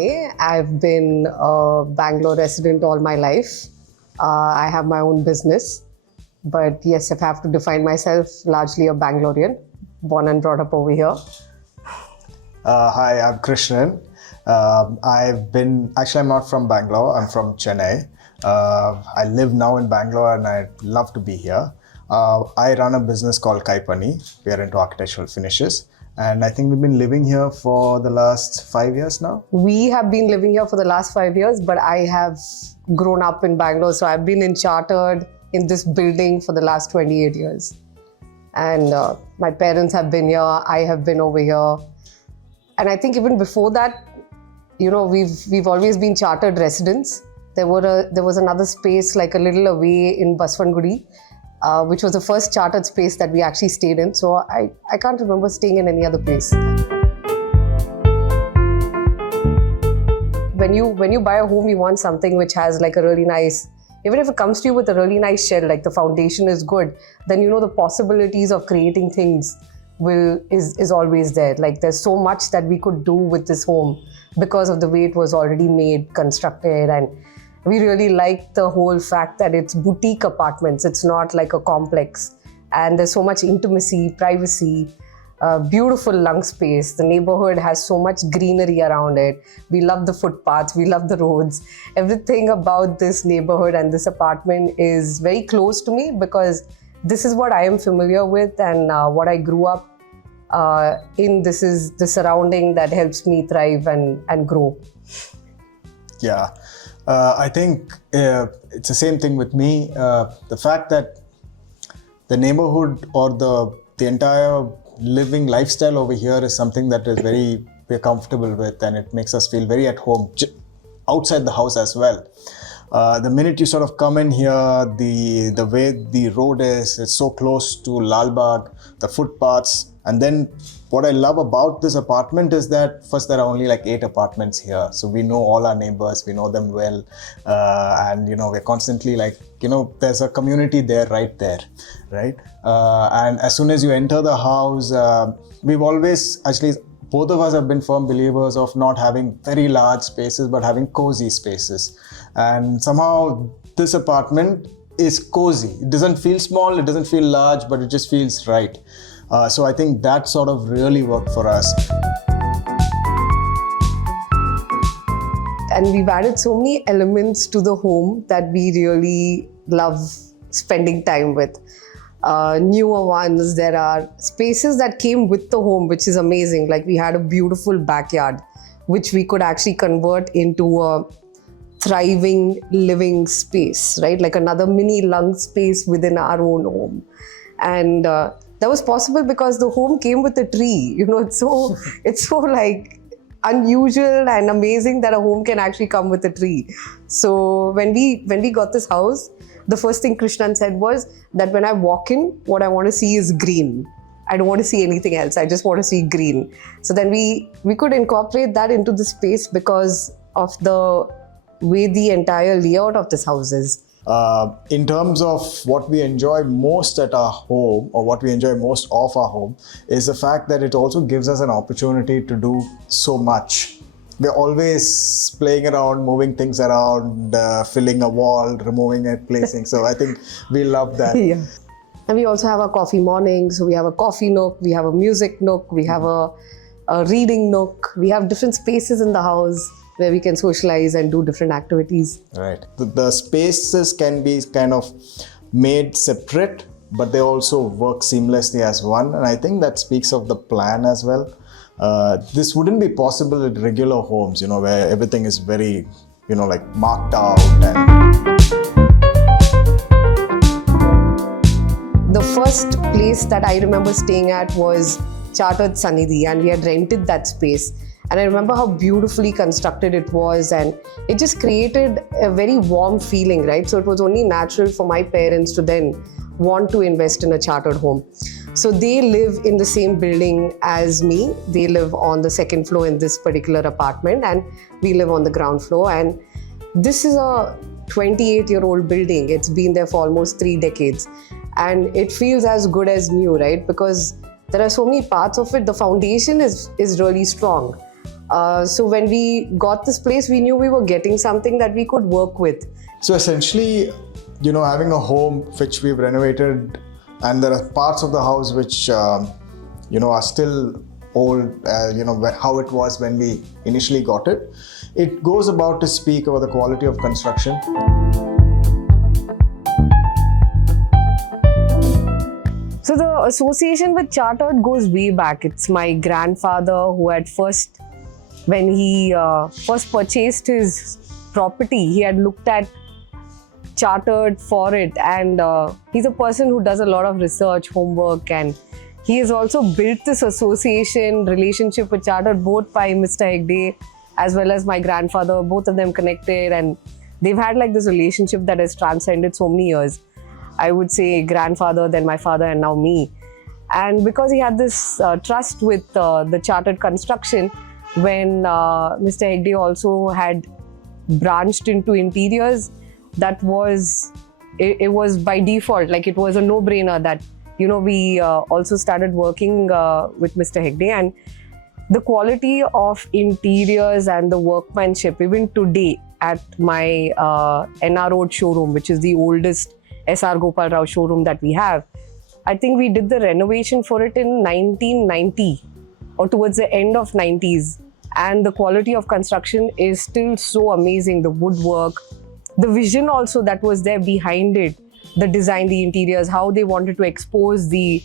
Manay. I've been a Bangalore resident all my life. I have my own business. But yes, if I have to define myself, largely a Bangalorean, born and brought up over here. Hi, I'm Krishnan. I'm not from Bangalore, I'm from Chennai. I live now in Bangalore and I love to be here. I run a business called Kaipani. We are into architectural finishes. And I think we've been living here for the last 5 years now. We have been living here for the last 5 years, but I have grown up in Bangalore. So I've been in Chartered in this building for the last 28 years. And my parents have been here, I have been over here. And I think even before that, we've always been Chartered residents. There was another space like a little away in Baswangudi, which was the first Chartered space that we actually stayed in. So I can't remember staying in any other place. When you buy a home, you want something which has like a really nice, even if it comes to you with a really nice shell, like the foundation is good, then the possibilities of creating things is always there. Like there's so much that we could do with this home because of the way it was already made, constructed, and we really like the whole fact that it's boutique apartments. It's not like a complex. And there's so much intimacy, privacy, beautiful lung space. The neighborhood has so much greenery around it. We love the footpaths, we love the roads. Everything about this neighborhood and this apartment is very close to me because this is what I am familiar with and what I grew up in. This is the surrounding that helps me thrive and grow. Yeah. I think it's the same thing with me. The fact that the neighborhood or the entire living lifestyle over here is something that is we're comfortable with, and it makes us feel very at home outside the house as well. The minute you sort of come in here, the way the road is, it's so close to Lal Bagh, the footpaths. And then what I love about this apartment is that first there are only like 8 apartments here. So we know all our neighbors, we know them well. And we're constantly there's a community there, right? And as soon as you enter the house, we've always, actually, both of us have been firm believers of not having very large spaces, but having cozy spaces. And somehow this apartment is cozy. It doesn't feel small, it doesn't feel large, but it just feels right. So I think that sort of really worked for us. And we've added so many elements to the home that we really love spending time with. Newer ones, there are spaces that came with the home, which is amazing. Like we had a beautiful backyard, which we could actually convert into a thriving living space, right? Like another mini lung space within our own home. And that was possible because the home came with a tree. It's so like unusual and amazing that a home can actually come with a tree. So when we got this house, the first thing Krishnan said was that when I walk in, what I want to see is green. I don't want to see anything else. I just want to see green. So then we could incorporate that into the space because of the way the entire layout of this house is. In terms of what we enjoy most at our home, or what we enjoy most of our home, is the fact that it also gives us an opportunity to do so much. We're always playing around, moving things around, filling a wall, removing it, placing. So I think we love that. Yeah. And we also have a coffee morning. So we have a coffee nook, we have a music nook, we have a reading nook. We have different spaces in the house where we can socialize and do different activities. Right. The spaces can be kind of made separate, but they also work seamlessly as one. And I think that speaks of the plan as well. This wouldn't be possible at regular homes, where everything is very, like marked out. The first place that I remember staying at was Chartered Sanidhi, and we had rented that space. And I remember how beautifully constructed it was, and it just created a very warm feeling, right? So it was only natural for my parents to then want to invest in a chartered home. So they live in the same building as me. They live on the 2nd floor in this particular apartment, and we live on the ground floor. And this is a 28-year-old building. It's been there for almost 3 decades. And it feels as good as new, right? Because there are so many parts of it. The foundation is really strong. So when we got this place, we knew we were getting something that we could work with. So essentially, having a home which we've renovated, and there are parts of the house which, are still old, how it was when we initially got it. It goes about to speak about the quality of construction. So the association with Chartered goes way back. It's my grandfather who had when he first purchased his property, he had looked at Chartered for it, and he's a person who does a lot of research, homework, and he has also built this association relationship with Chartered, both by Mr. Hegde as well as my grandfather, both of them connected, and they've had like this relationship that has transcended so many years. I would say grandfather, then my father, and now me. And because he had this trust with the Chartered Construction, when Mr. Hegde also had branched into interiors, it was by default, like it was a no-brainer that, we also started working with Mr. Hegde, and the quality of interiors and the workmanship, even today at my NR Road showroom, which is the oldest SR Gopal Rao showroom that we have. I think we did the renovation for it in 1990 or towards the end of 90s. And the quality of construction is still so amazing. The woodwork, the vision also that was there behind it, the design, the interiors, how they wanted to expose the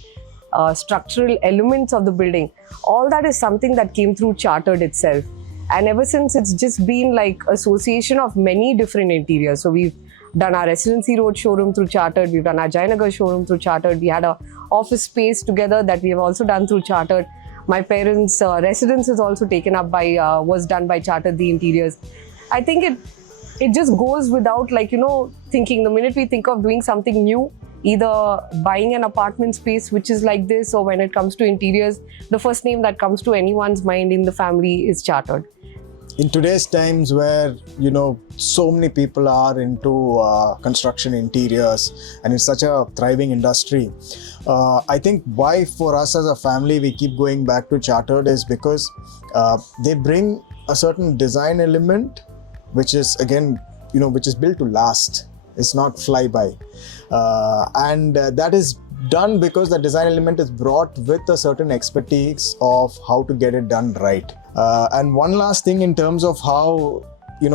structural elements of the building. All that is something that came through Chartered itself. And ever since, it's just been like association of many different interiors. So we've done our Residency Road showroom through Chartered. We've done our Jayanagar showroom through Chartered. We had an office space together that we have also done through Chartered. My parents' residence is also taken up was done by Chartered, the interiors. I think it just goes without thinking. The minute we think of doing something new, either buying an apartment space which is like this, or when it comes to interiors, the first name that comes to anyone's mind in the family is Chartered. In today's times where, so many people are into construction interiors and it's such a thriving industry, I think why for us as a family we keep going back to Chartered is because they bring a certain design element which is, again, which is built to last. It's not fly-by. And that is done because the design element is brought with a certain expertise of how to get it done right. And one last thing in terms of how,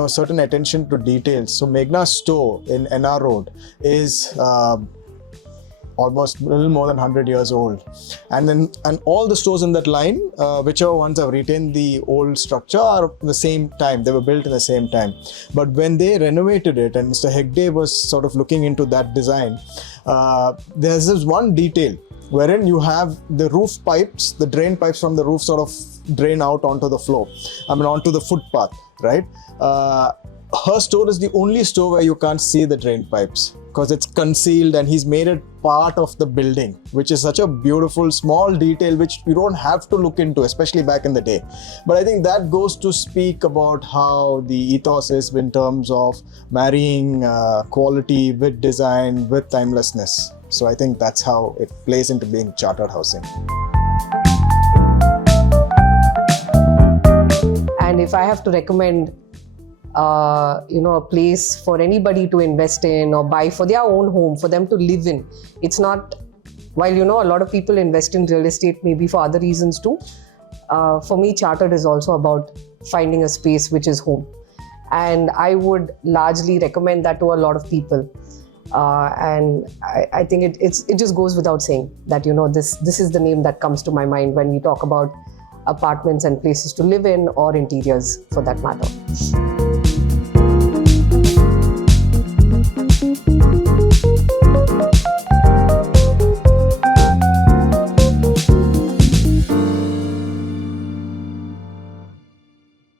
certain attention to details. So Meghna's store in NR Road is almost a little more than 100 years old. And all the stores in that line, whichever ones have retained the old structure, are the same time. They were built in the same time. But when they renovated it, and Mr. Hegde was sort of looking into that design, there's this one detail wherein you have the roof pipes, the drain pipes from the roof sort of drain out onto the floor, onto the footpath, right? Her store is the only store where you can't see the drain pipes because it's concealed, and he's made it part of the building, which is such a beautiful small detail which you don't have to look into, especially back in the day. But I think that goes to speak about how the ethos is in terms of marrying quality with design, with timelessness. So I think that's how it plays into being Chartered housing. And if I have to recommend a place for anybody to invest in or buy for their own home, for them to live in, it's not, while a lot of people invest in real estate maybe for other reasons too, for me Chartered is also about finding a space which is home, and I would largely recommend that to a lot of people. And I think it just goes without saying that this is the name that comes to my mind when we talk about apartments and places to live in, or interiors for that matter.